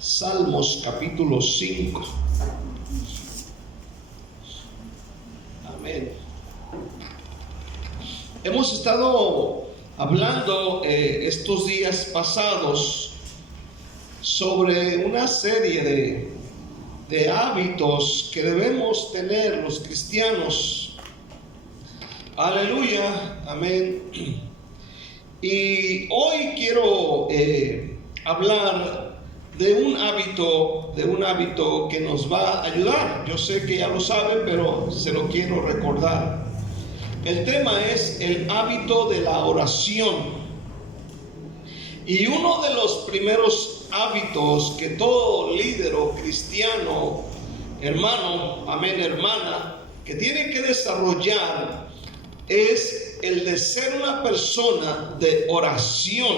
Salmos capítulo 5. Amén. Hemos estado hablando estos días pasados sobre una serie de hábitos que debemos tener los cristianos. Aleluya, amén. Y hoy quiero hablar de un hábito que nos va a ayudar. Yo sé que ya lo sabe, pero se lo quiero recordar. El tema es el hábito de la oración. Y uno de los primeros hábitos que todo líder o cristiano, hermano, amén, hermana, que tiene que desarrollar es el de ser una persona de oración,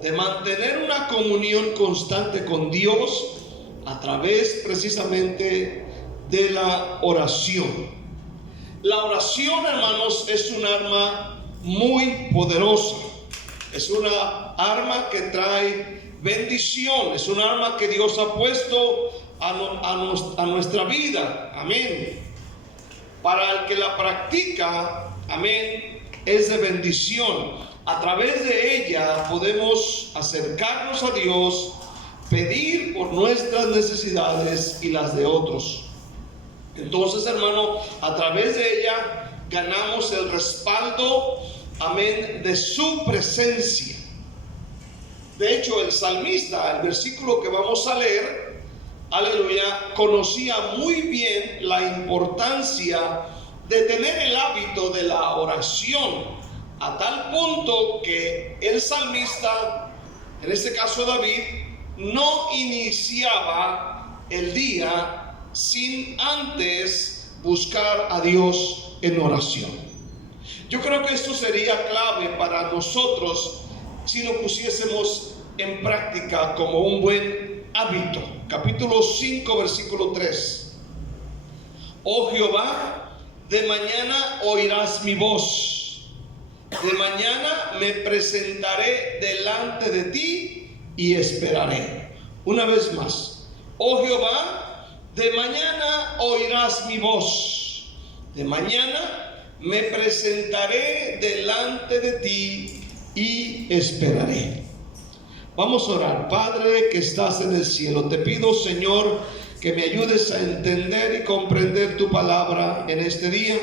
de mantener una comunión constante con Dios a través precisamente de la oración. La oración, hermanos, es un arma muy poderosa. Es una arma que trae bendición. Es un arma que Dios ha puesto a nuestra vida. Amén. Para el que la practica, amén, es de bendición. A través de ella podemos acercarnos a Dios, pedir por nuestras necesidades y las de otros. Entonces, hermano, a través de ella ganamos el respaldo, amén, de su presencia. De hecho, el salmista, el versículo que vamos a leer, aleluya, conocía muy bien la importancia de tener el hábito de la oración, a tal punto que el salmista, en este caso David, no iniciaba el día sin antes buscar a Dios en oración. Yo creo que esto sería clave para nosotros si lo pusiésemos en práctica como un buen hábito. Capítulo 5, versículo 3. Oh Jehová, de mañana oirás mi voz. De mañana me presentaré delante de ti y esperaré. Una vez más. Oh Jehová, de mañana oirás mi voz. De mañana me presentaré delante de ti y esperaré. Vamos a orar. Padre que estás en el cielo, te pido, Señor, que me ayudes a entender y comprender tu palabra en este día.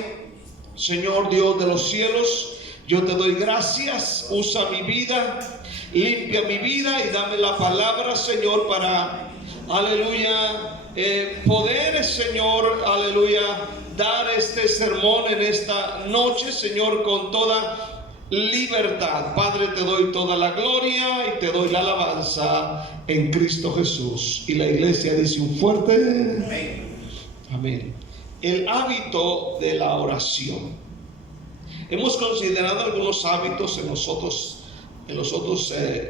Señor Dios de los cielos, yo te doy gracias. Usa mi vida, limpia mi vida y dame la palabra, Señor, para, aleluya, poder, Señor, aleluya, dar este sermón en esta noche, Señor, con toda libertad. Padre, te doy toda la gloria y te doy la alabanza en Cristo Jesús. Y la iglesia dice un fuerte amén. Amén. El hábito de la oración. Hemos considerado algunos hábitos en las otras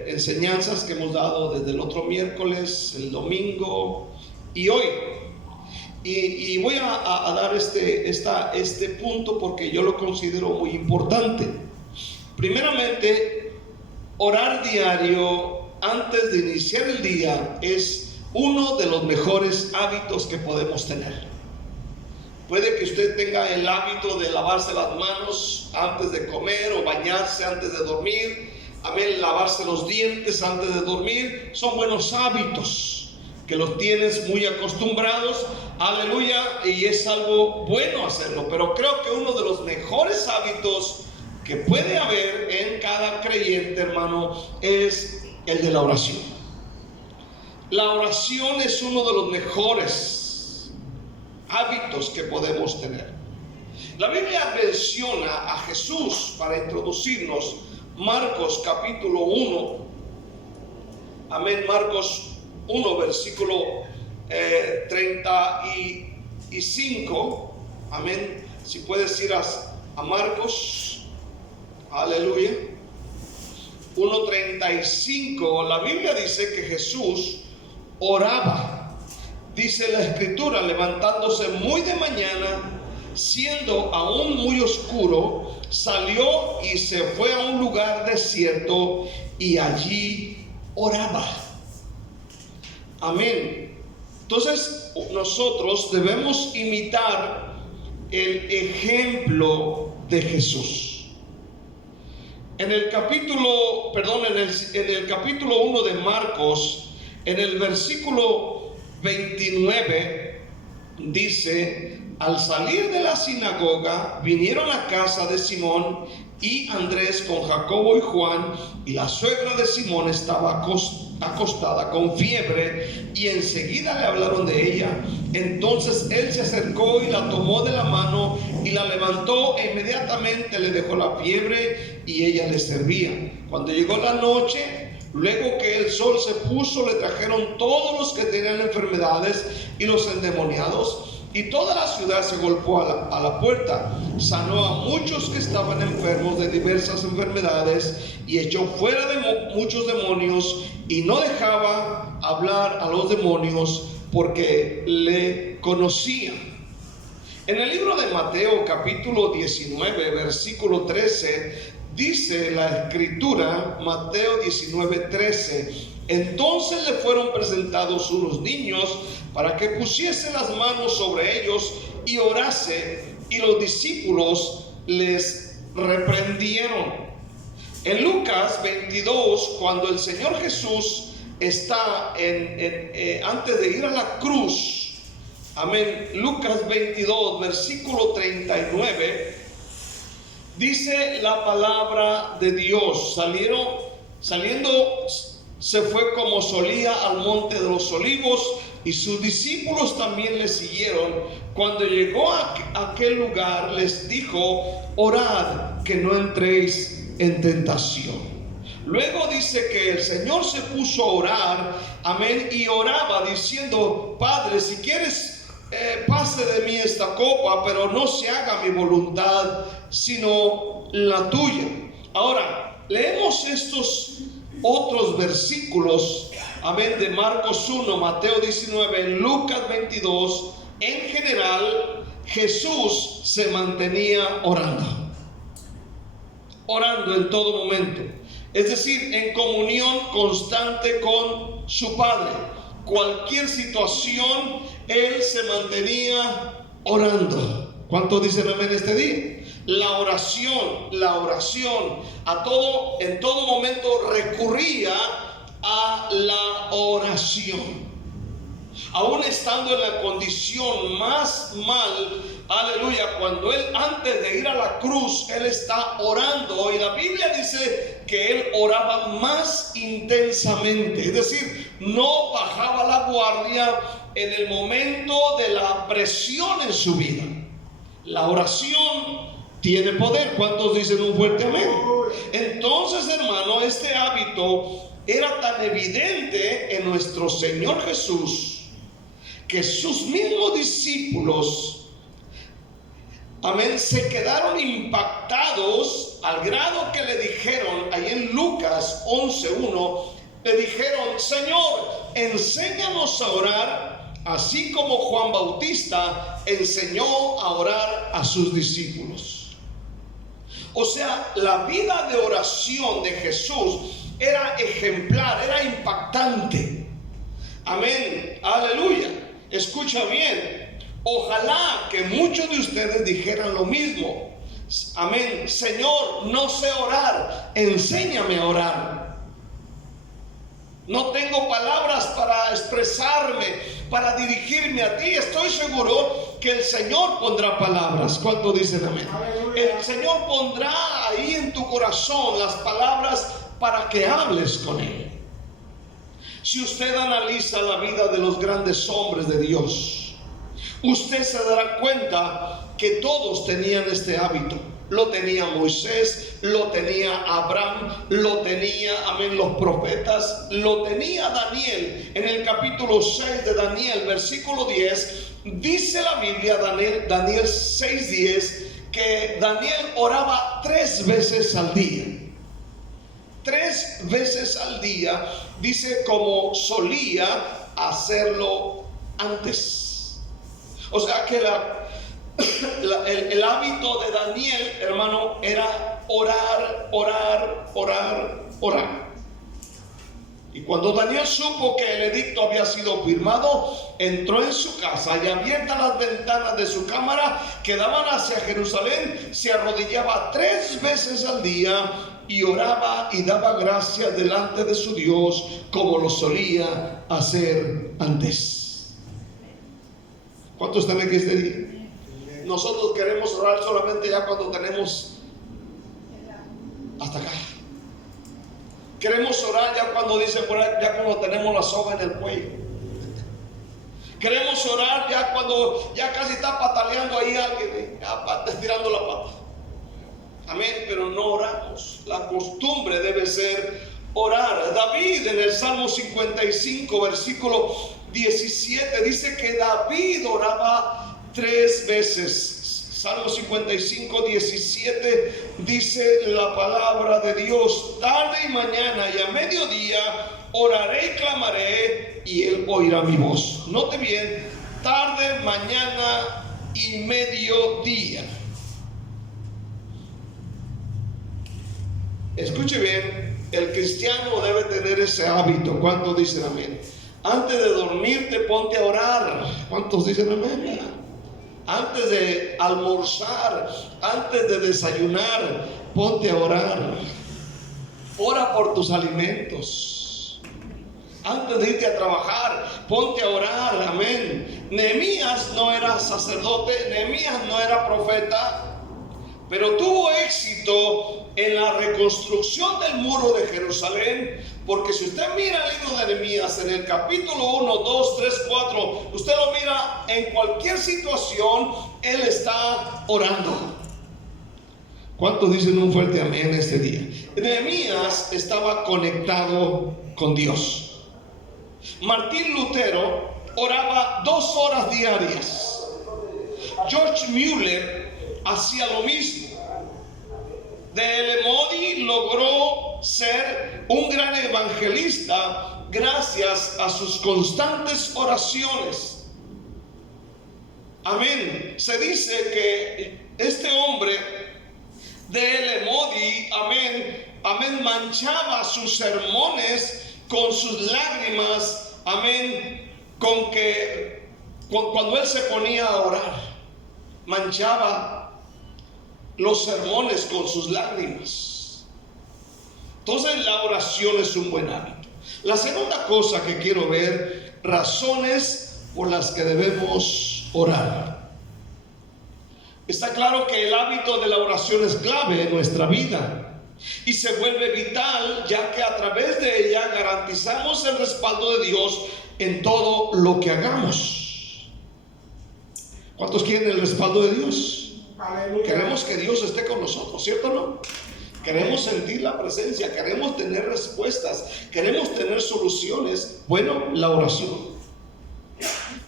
enseñanzas que hemos dado desde el otro miércoles, el domingo y hoy. Y voy a dar este punto porque yo lo considero muy importante. Primeramente, orar diario antes de iniciar el día es uno de los mejores hábitos que podemos tener. Puede que usted tenga el hábito de lavarse las manos antes de comer o bañarse antes de dormir. Amén, lavarse los dientes antes de dormir. Son buenos hábitos que los tienes muy acostumbrados. Aleluya, y es algo bueno hacerlo. Pero creo que uno de los mejores hábitos que puede haber en cada creyente, hermano, es el de la oración. La oración es uno de los mejores hábitos que podemos tener. La Biblia menciona a Jesús para introducirnos. Marcos capítulo 1, amén, Marcos 1 versículo 35, amén. Si puedes ir a Marcos, aleluya, 1:35, la Biblia dice que Jesús oraba. Dice la escritura, levantándose muy de mañana, siendo aún muy oscuro, salió y se fue a un lugar desierto y allí oraba. Amén. Entonces nosotros debemos imitar el ejemplo de Jesús. En el capítulo 1 de Marcos, en el versículo 29, dice: al salir de la sinagoga, vinieron a casa de Simón y Andrés con Jacobo y Juan, y la suegra de Simón estaba acostada con fiebre, y enseguida le hablaron de ella. Entonces él se acercó y la tomó de la mano y la levantó, e inmediatamente le dejó la fiebre y ella le servía. Cuando llegó la noche, luego que el sol se puso, le trajeron todos los que tenían enfermedades y los endemoniados, y toda la ciudad se golpeó a la puerta. Sanó a muchos que estaban enfermos de diversas enfermedades y echó fuera de muchos demonios, y no dejaba hablar a los demonios porque le conocían. En el libro de Mateo capítulo 19 versículo 13 dice la escritura, Mateo 19:13: entonces le fueron presentados unos niños para que pusiese las manos sobre ellos y orase, y los discípulos les reprendieron. En Lucas 22, cuando el Señor Jesús está antes de ir a la cruz, amén, Lucas 22 versículo 39, dice la palabra de Dios: saliendo se fue como solía al monte de los olivos, y sus discípulos también le siguieron. Cuando llegó a aquel lugar, les dijo: orad que no entréis en tentación. Luego dice que el Señor se puso a orar, amén, y oraba diciendo: Padre, si quieres, pase de mí esta copa, pero no se haga mi voluntad sino la tuya. Ahora leemos estos otros versículos, amén, de Marcos 1, Mateo 19, Lucas 22. En general, Jesús se mantenía orando en todo momento, es decir, en comunión constante con su Padre. Cualquier situación, Él se mantenía orando. ¿Cuántos dicen amén este día? La oración, en todo momento recurría a la oración. Aún estando en la condición más mal, aleluya, cuando él, antes de ir a la cruz, él está orando, y la Biblia dice que él oraba más intensamente, es decir, no bajaba la guardia en el momento de la presión en su vida. La oración tiene poder. ¿Cuántos dicen un fuerte amén? Entonces, hermano, este hábito era tan evidente en nuestro Señor Jesús que sus mismos discípulos, amén, se quedaron impactados al grado que le dijeron, ahí en Lucas 11:1, le dijeron: Señor, enséñanos a orar, así como Juan Bautista enseñó a orar a sus discípulos. O sea, la vida de oración de Jesús era ejemplar, era impactante. Amén, aleluya. Escucha bien, ojalá que muchos de ustedes dijeran lo mismo. Amén: Señor, no sé orar, enséñame a orar. No tengo palabras para expresarme, para dirigirme a ti. Estoy seguro que el Señor pondrá palabras. ¿Cuántos dicen amén? El Señor pondrá ahí en tu corazón las palabras para que hables con Él. Si usted analiza la vida de los grandes hombres de Dios, usted se dará cuenta que todos tenían este hábito. Lo tenía Moisés, lo tenía Abraham, lo tenía, amén, los profetas, lo tenía Daniel. En el capítulo 6 de Daniel, versículo 10, dice la Biblia, Daniel 6:10, que Daniel oraba 3 veces al día. 3 veces al día, dice, como solía hacerlo antes. O sea que el hábito de Daniel, hermano, era orar, orar, orar, orar. Y cuando Daniel supo que el edicto había sido firmado, entró en su casa y abiertas las ventanas de su cámara que daban hacia Jerusalén, se arrodillaba 3 veces al día y oraba y daba gracias delante de su Dios como lo solía hacer antes. ¿Cuántos están aquí este día? Nosotros queremos orar solamente ya cuando tenemos hasta acá. Queremos orar ya cuando dice por ahí, ya cuando tenemos la soga en el cuello. Queremos orar ya cuando ya casi está pataleando ahí alguien, estirando la pata. Amén, pero no oramos. La costumbre debe ser orar. David en el Salmo 55, versículo 17, dice que David oraba 3 veces. Salmo 55, 17 dice la palabra de Dios: tarde y mañana y a mediodía oraré y clamaré y él oirá mi voz. Note bien, tarde, mañana y mediodía. Escuche bien, el cristiano debe tener ese hábito. ¿Cuántos dicen amén? Antes de dormirte ponte a orar. ¿Cuántos dicen amén? Antes de almorzar, antes de desayunar, ponte a orar. Ora por tus alimentos. Antes de irte a trabajar, ponte a orar. Amén. Nehemías no era sacerdote, Nehemías no era profeta, pero tuvo éxito en la reconstrucción del muro de Jerusalén. Porque si usted mira el libro de Nehemías en el capítulo 1, 2, 3, 4, usted lo mira en cualquier situación, él está orando. ¿Cuántos dicen un fuerte amén este día? Nehemías estaba conectado con Dios. Martín Lutero oraba 2 horas diarias. George Mueller hacía lo mismo. D.L. Moody logró ser un gran evangelista gracias a sus constantes oraciones. Amén. Se dice que este hombre, D.L. Moody, amén, manchaba sus sermones con sus lágrimas, amén, cuando él se ponía a orar, manchaba los sermones con sus lágrimas. Entonces la oración es un buen hábito. La segunda cosa que quiero ver, razones por las que debemos orar. Está claro que el hábito de la oración es clave en nuestra vida y se vuelve vital, ya que a través de ella garantizamos el respaldo de Dios en todo lo que hagamos. ¿Cuántos quieren el respaldo de Dios? Aleluya. Queremos que Dios esté con nosotros, ¿cierto o no? Queremos sentir la presencia, queremos tener respuestas, queremos tener soluciones. Bueno, la oración.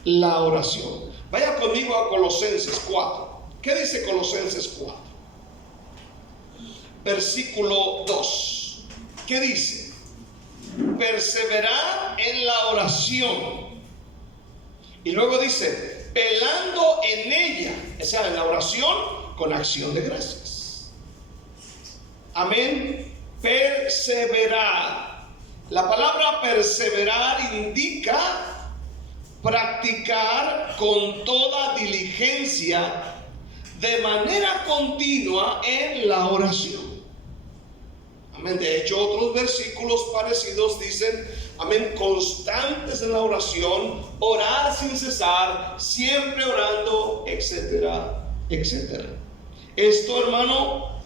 La oración. Vaya conmigo a Colosenses 4. ¿Qué dice Colosenses 4? Versículo 2. ¿Qué dice? Perseverad en la oración. Y luego dice, velando en ella, o sea, en la oración con acción de gracias. Amén. Perseverar. La palabra perseverar indica practicar con toda diligencia de manera continua en la oración. Amén. De hecho, otros versículos parecidos dicen, amén, constantes en la oración, orar sin cesar, siempre orando, etcétera, etcétera. Esto, hermano,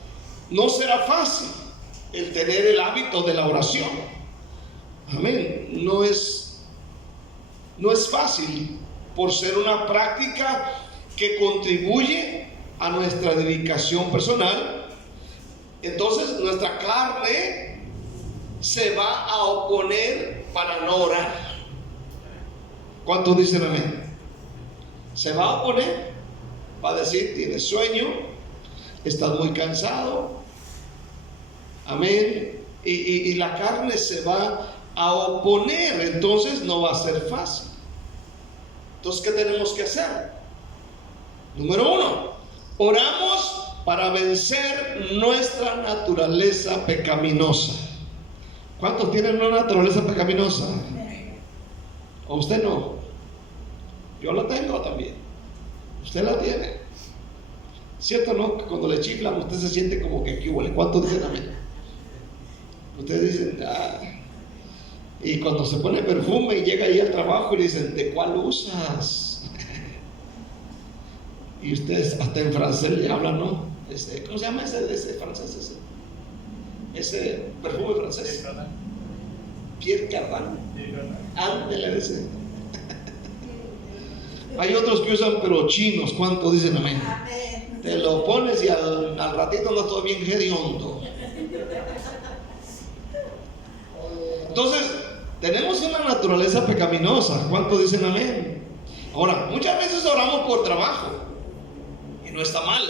no será fácil, el tener el hábito de la oración. Amén. No es fácil, por ser una práctica que contribuye a nuestra dedicación personal. Entonces nuestra carne se va a oponer para no orar. ¿Cuántos dicen amén? Se va a oponer, va a decir, tienes sueño, estás muy cansado, amén, y la carne se va a oponer, entonces no va a ser fácil. Entonces, ¿qué tenemos que hacer? Número 1, oramos para vencer nuestra naturaleza pecaminosa. ¿Cuántos tienen una naturaleza pecaminosa? ¿O usted no? Yo la tengo también. Usted la tiene. ¿Cierto, no? Que cuando le chiflan usted se siente como que aquí huele. ¿Cuántos dicen amén? Ustedes dicen, y cuando se pone perfume y llega ahí al trabajo y le dicen, ¿de cuál usas? Y ustedes hasta en francés le hablan, ¿no? ¿Cómo se llama ese francés? Ese perfume francés. Pierre Cardin. Ándale ese. Hay otros que usan pero chinos. ¿Cuántos dicen amén? Te lo pones y al ratito no todo bien hediondo. Entonces, tenemos una naturaleza pecaminosa. ¿Cuántos dicen amén? Ahora, muchas veces oramos por trabajo y no está mal.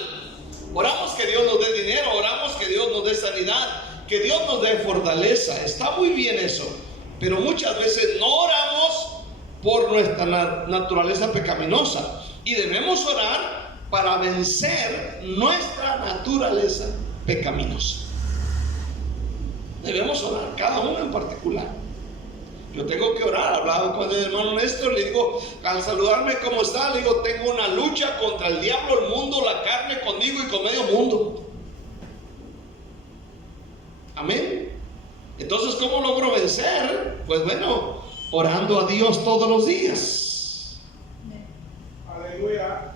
Oramos que Dios nos dé dinero, oramos que Dios nos dé sanidad, que Dios nos dé fortaleza. Está muy bien eso, pero muchas veces no oramos por nuestra naturaleza pecaminosa, y debemos orar para vencer nuestra naturaleza pecaminosa. Debemos orar, cada uno en particular. Yo tengo que orar. Hablaba con el hermano Néstor, le digo, al saludarme, ¿cómo está? Le digo, tengo una lucha contra el diablo, el mundo, la carne, conmigo y con medio mundo. Amén. Entonces, ¿cómo logro vencer? Pues bueno, orando a Dios todos los días. Aleluya.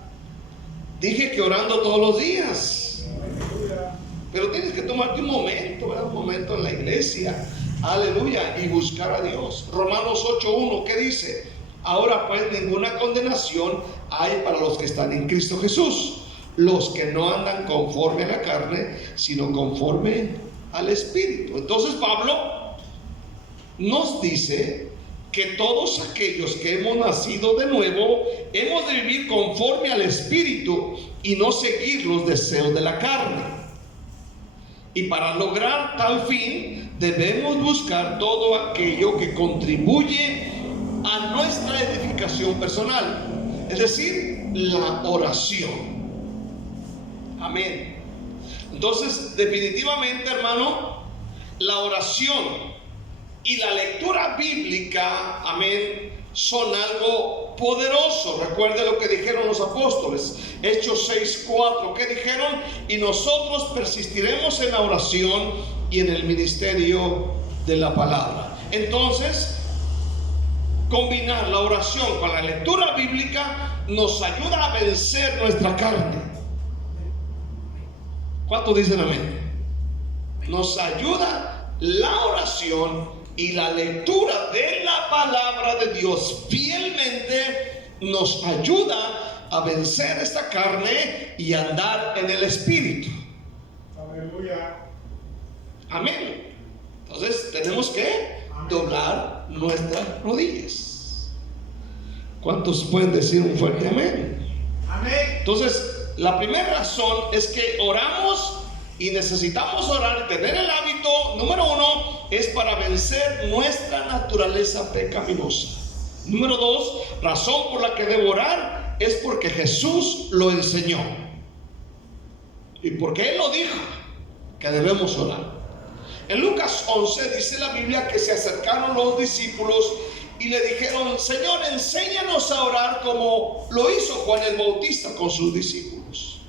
Dije que orando todos los días. Aleluya. Pero tienes que tomarte un momento, ¿verdad? Un momento en la iglesia. Aleluya. Y buscar a Dios. Romanos 8:1, ¿qué dice? Ahora pues ninguna condenación hay para los que están en Cristo Jesús, los que no andan conforme a la carne, sino conforme al Espíritu. Entonces Pablo nos dice que todos aquellos que hemos nacido de nuevo hemos de vivir conforme al Espíritu y no seguir los deseos de la carne. Y para lograr tal fin debemos buscar todo aquello que contribuye a nuestra edificación personal, es decir, la oración. Amén. Entonces, definitivamente, hermano, la oración y la lectura bíblica, amén, son algo poderoso. Recuerde lo que dijeron los apóstoles, Hechos 6:4, que dijeron: y nosotros persistiremos en la oración y en el ministerio de la palabra. Entonces, combinar la oración con la lectura bíblica nos ayuda a vencer nuestra carne. ¿Cuántos dicen amén? Nos ayuda la oración y la lectura de la palabra de Dios fielmente, nos ayuda a vencer esta carne y andar en el Espíritu. Aleluya. Amén. Entonces tenemos que doblar nuestras rodillas. ¿Cuántos pueden decir un fuerte amén? Amén. Entonces, la primera razón es que oramos y necesitamos orar y tener el hábito, número 1, es para vencer nuestra naturaleza pecaminosa. Número 2, razón por la que debo orar es porque Jesús lo enseñó y porque Él lo dijo que debemos orar. En Lucas 11 dice la Biblia que se acercaron los discípulos y le dijeron: Señor, enséñanos a orar como lo hizo Juan el Bautista con sus discípulos.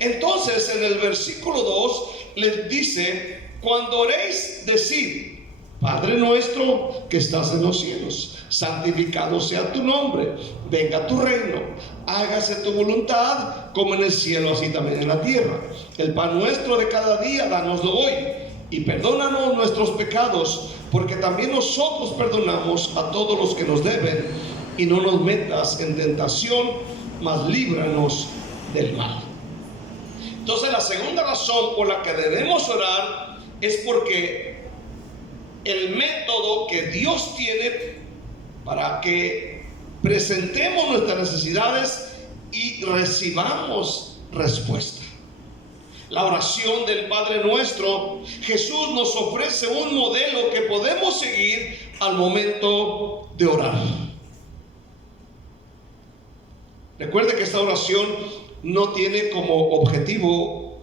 Entonces en el versículo 2 les dice: cuando oréis, decid: Padre nuestro que estás en los cielos, santificado sea tu nombre, venga tu reino, hágase tu voluntad como en el cielo, así también en la tierra. El pan nuestro de cada día, dánoslo hoy, y perdónanos nuestros pecados, porque también nosotros perdonamos a todos los que nos deben, y no nos metas en tentación, mas líbranos del mal. Entonces, la segunda razón por la que debemos orar es porque el método que Dios tiene para que presentemos nuestras necesidades y recibamos respuesta. La oración del Padre Nuestro, Jesús nos ofrece un modelo que podemos seguir al momento de orar. Recuerde que esta oración no tiene como objetivo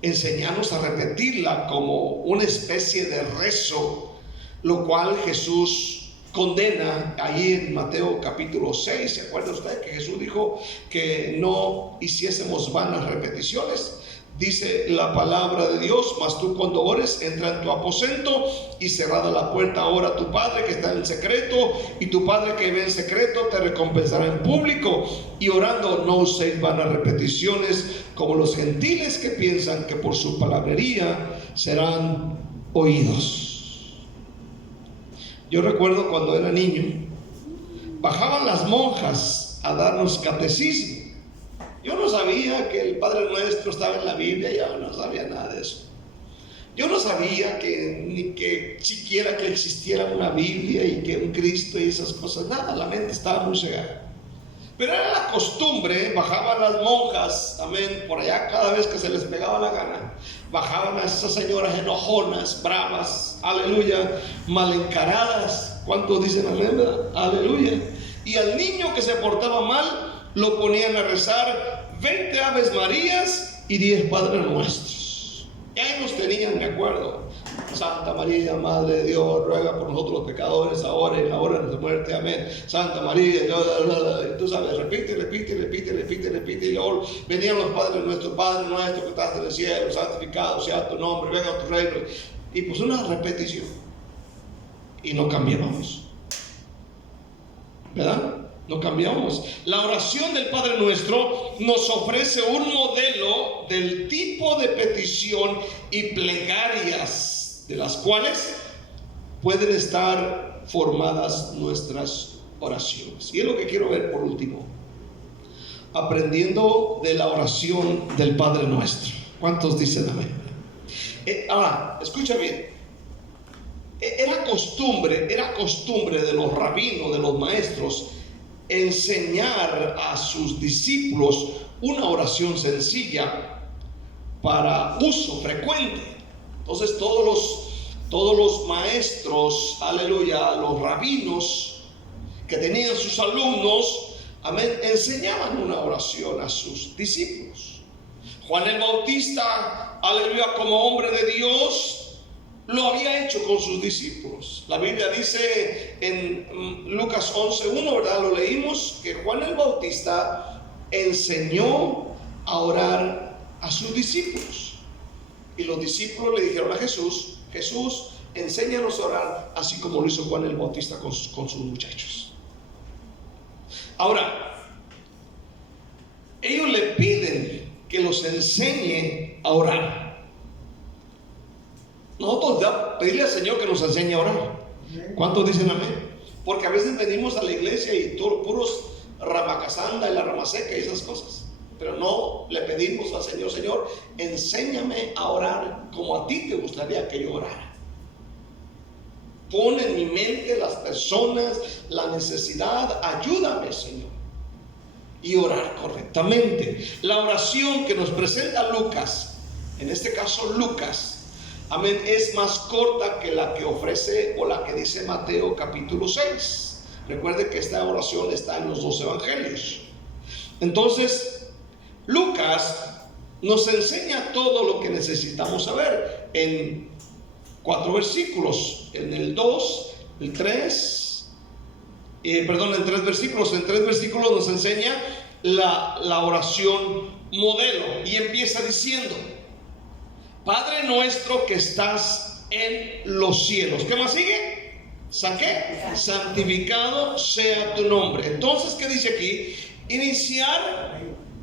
enseñarnos a repetirla como una especie de rezo, lo cual Jesús condena ahí en Mateo capítulo 6. ¿Se acuerda usted que Jesús dijo que no hiciésemos vanas repeticiones? Dice la palabra de Dios: mas tú cuando ores, entra en tu aposento y cerrada la puerta, ora a tu Padre que está en secreto, y tu Padre que ve en secreto te recompensará en público. Y orando, no uséis vanas repeticiones como los gentiles, que piensan que por su palabrería serán oídos. Yo recuerdo cuando era niño, bajaban las monjas a darnos catecismo. Yo no sabía que el Padre Nuestro estaba en la Biblia, yo no sabía nada de eso. Yo no sabía ni que siquiera que existiera una Biblia y que un Cristo y esas cosas, nada, la mente estaba muy cegada. Pero era la costumbre, bajaban las monjas, amén, por allá cada vez que se les pegaba la gana. Bajaban a esas señoras enojonas, bravas, aleluya, mal encaradas. ¿Cuántos dicen amén, verdad? Aleluya. Y al niño que se portaba mal, lo ponían a rezar 20 Aves Marías y 10 Padres Nuestros. Y ahí nos tenían, me acuerdo: Santa María, Madre de Dios, ruega por nosotros los pecadores, ahora y en la hora de nuestra muerte, amén. Santa María, tú sabes, repite, y luego venían los Padres Nuestros: Padre nuestro que estás en el cielo, santificado sea tu nombre, venga a tu reino. Y pues una repetición, y no cambiábamos, ¿verdad? No cambiamos. La oración del Padre Nuestro nos ofrece un modelo del tipo de petición y plegarias de las cuales pueden estar formadas nuestras oraciones. Y es lo que quiero ver por último, aprendiendo de la oración del Padre Nuestro. ¿Cuántos dicen amén? Ahora, escucha bien. Era costumbre de los rabinos, de los maestros, enseñar a sus discípulos una oración sencilla para uso frecuente. Entonces todos los maestros, aleluya, los rabinos que tenían sus alumnos, amén, enseñaban una oración a sus discípulos. Juan el Bautista, aleluya, como hombre de Dios, lo había hecho con sus discípulos. La Biblia dice en Lucas 11:1, ¿verdad? Lo leímos, que Juan el Bautista enseñó a orar a sus discípulos. Y los discípulos le dijeron a Jesús: Jesús, enséñanos a orar así como lo hizo Juan el Bautista con sus muchachos. Ahora, ellos le piden que los enseñe a orar. Nosotros pedirle al Señor que nos enseñe a orar. ¿Cuántos dicen amén? Porque a veces venimos a la iglesia y puros ramacasanda y la rama seca y esas cosas, pero no le pedimos al Señor: Señor, enséñame a orar como a ti te gustaría que yo orara. Pon en mi mente las personas, la necesidad, ayúdame, Señor, y orar correctamente. La oración que nos presenta Lucas, en este caso Lucas, amén, es más corta que la que ofrece o la que dice Mateo capítulo 6. Recuerde que esta oración está en los 2 evangelios. Entonces, Lucas nos enseña todo lo que necesitamos saber en 4 versículos. En el 2, el 3, en 3 versículos. En 3 versículos nos enseña la oración modelo. Y empieza diciendo: Padre nuestro que estás en los cielos. ¿Qué más sigue? Santificado sea tu nombre. Entonces, ¿qué dice aquí?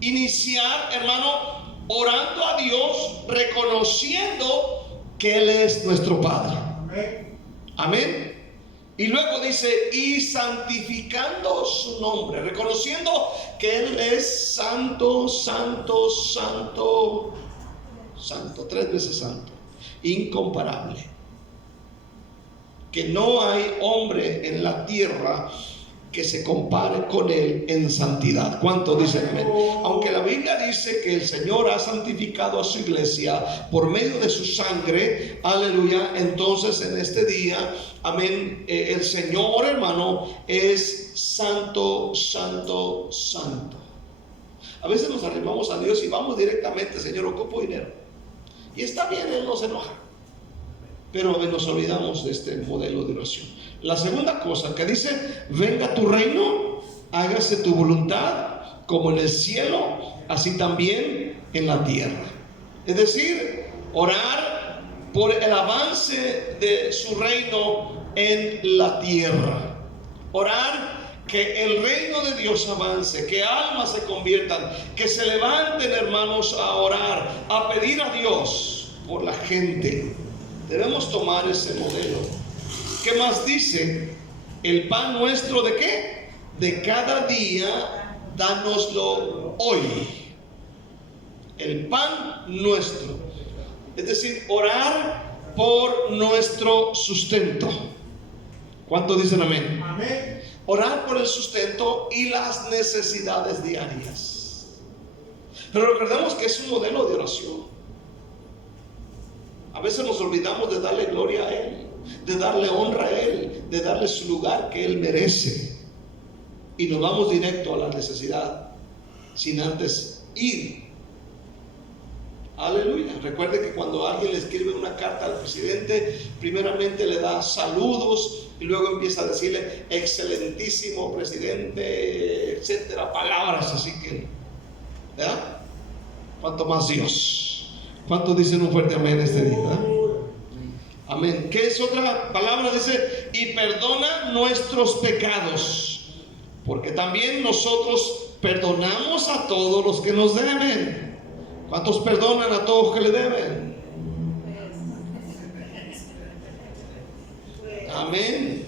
Iniciar, hermano, orando a Dios, reconociendo que Él es nuestro Padre. Amén. Y luego dice: y santificando su nombre, reconociendo que Él es santo, santo, santo, santo, 3 veces santo, incomparable, que no hay hombre en la tierra que se compare con Él en santidad. ¿Cuánto dicen amén? Aunque la Biblia dice que el Señor ha santificado a su iglesia por medio de su sangre, aleluya, entonces en este día, amén, el Señor, hermano, es santo, santo, santo. A veces nos arrimamos a Dios y vamos directamente: Señor, ocupo dinero. Y está bien, Él no se enoja. Pero nos olvidamos de este modelo de oración. La segunda cosa que dice: venga tu reino, hágase tu voluntad, como en el cielo, así también en la tierra. Es decir, orar por el avance de su reino en la tierra. Orar que el reino de Dios avance, que almas se conviertan, que se levanten, hermanos, a orar, a pedir a Dios por la gente. Debemos tomar ese modelo. ¿Qué más dice? El pan nuestro, ¿de qué? De cada día, dánoslo hoy. El pan nuestro. Es decir, orar por nuestro sustento. ¿Cuántos dicen amén? Amén. Orar por el sustento y las necesidades diarias. Pero recordemos que es un modelo de oración. A veces nos olvidamos de darle gloria a Él, de darle honra a Él, de darle su lugar que Él merece. Y nos vamos directo a la necesidad sin antes ir. Aleluya. Recuerde que cuando alguien le escribe una carta al presidente, primeramente le da saludos y luego empieza a decirle: excelentísimo presidente, etcétera, palabras así que, ¿verdad? ¿Cuánto más Dios? ¿Cuántos dicen un fuerte amén este día? ¿Verdad? Amén. ¿Qué es otra palabra? Dice: y perdona nuestros pecados, porque también nosotros perdonamos a todos los que nos deben. ¿Cuántos perdonan a todos que le deben? Amén.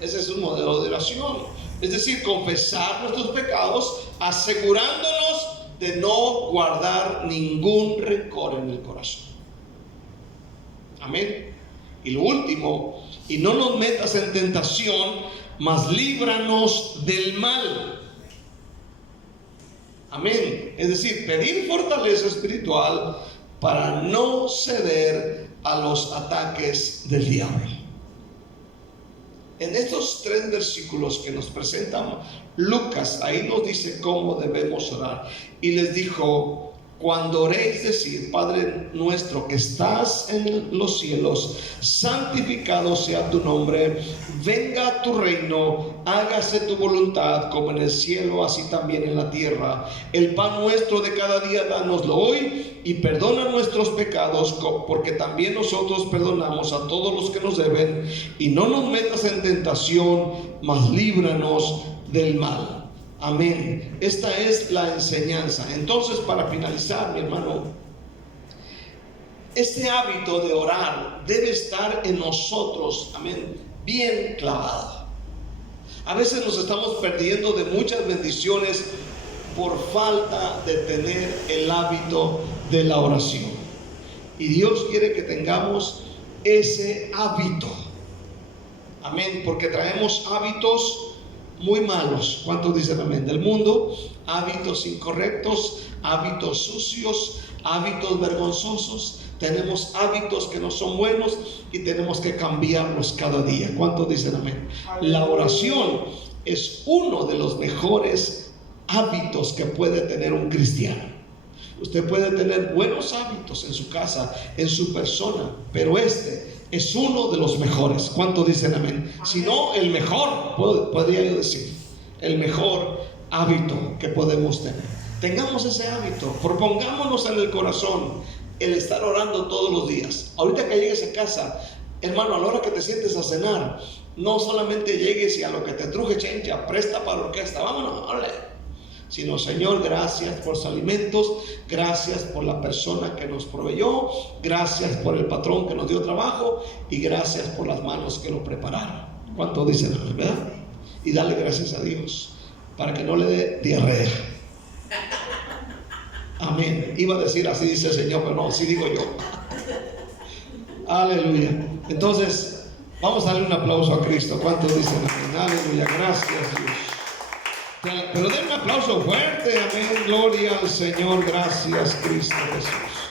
Ese es un modelo de oración. Es decir, confesar nuestros pecados, asegurándonos de no guardar ningún rencor en el corazón. Amén. Y lo último: y no nos metas en tentación, mas líbranos del mal. Amén. Es decir, pedir fortaleza espiritual para no ceder a los ataques del diablo. En estos 3 versículos que nos presentan Lucas, ahí nos dice cómo debemos orar. Y les dijo: cuando oréis, decid: Padre nuestro que estás en los cielos, santificado sea tu nombre, venga tu reino, hágase tu voluntad como en el cielo, así también en la tierra. El pan nuestro de cada día, dánoslo hoy, y perdona nuestros pecados, porque también nosotros perdonamos a todos los que nos deben, y no nos metas en tentación, mas líbranos del mal. Amén. Esta es la enseñanza. Entonces, para finalizar, mi hermano, este hábito de orar debe estar en nosotros, amén, bien clavado. A veces nos estamos perdiendo de muchas bendiciones por falta de tener el hábito de la oración. Y Dios quiere que tengamos ese hábito. Amén. Porque traemos hábitos muy malos. ¿Cuántos dicen amén? Del mundo, hábitos incorrectos, hábitos sucios, hábitos vergonzosos. Tenemos hábitos que no son buenos y tenemos que cambiarlos cada día. ¿Cuántos dicen amén? La oración es uno de los mejores hábitos que puede tener un cristiano. Usted puede tener buenos hábitos en su casa, en su persona, pero este es uno de los mejores. ¿Cuántos dicen amén? Si no, el mejor, podría yo decir, el mejor hábito que podemos tener. Tengamos ese hábito, propongámonos en el corazón el estar orando todos los días. Ahorita que llegues a casa, hermano, a la hora que te sientes a cenar, no solamente llegues y a lo que te truje chencha, presta para la orquesta, vámonos, órale. Sino: Señor, gracias por los alimentos, gracias por la persona que nos proveyó, gracias por el patrón que nos dio trabajo y gracias por las manos que lo prepararon. ¿Cuántos dicen amén, verdad? Y dale gracias a Dios para que no le dé diarrea. Amén. Iba a decir así dice el Señor, pero no, así digo yo. Aleluya. Entonces, vamos a darle un aplauso a Cristo. ¿Cuántos dicen amén? Aleluya. Gracias, Dios. Pero den un aplauso fuerte, amén, gloria al Señor, gracias Cristo Jesús.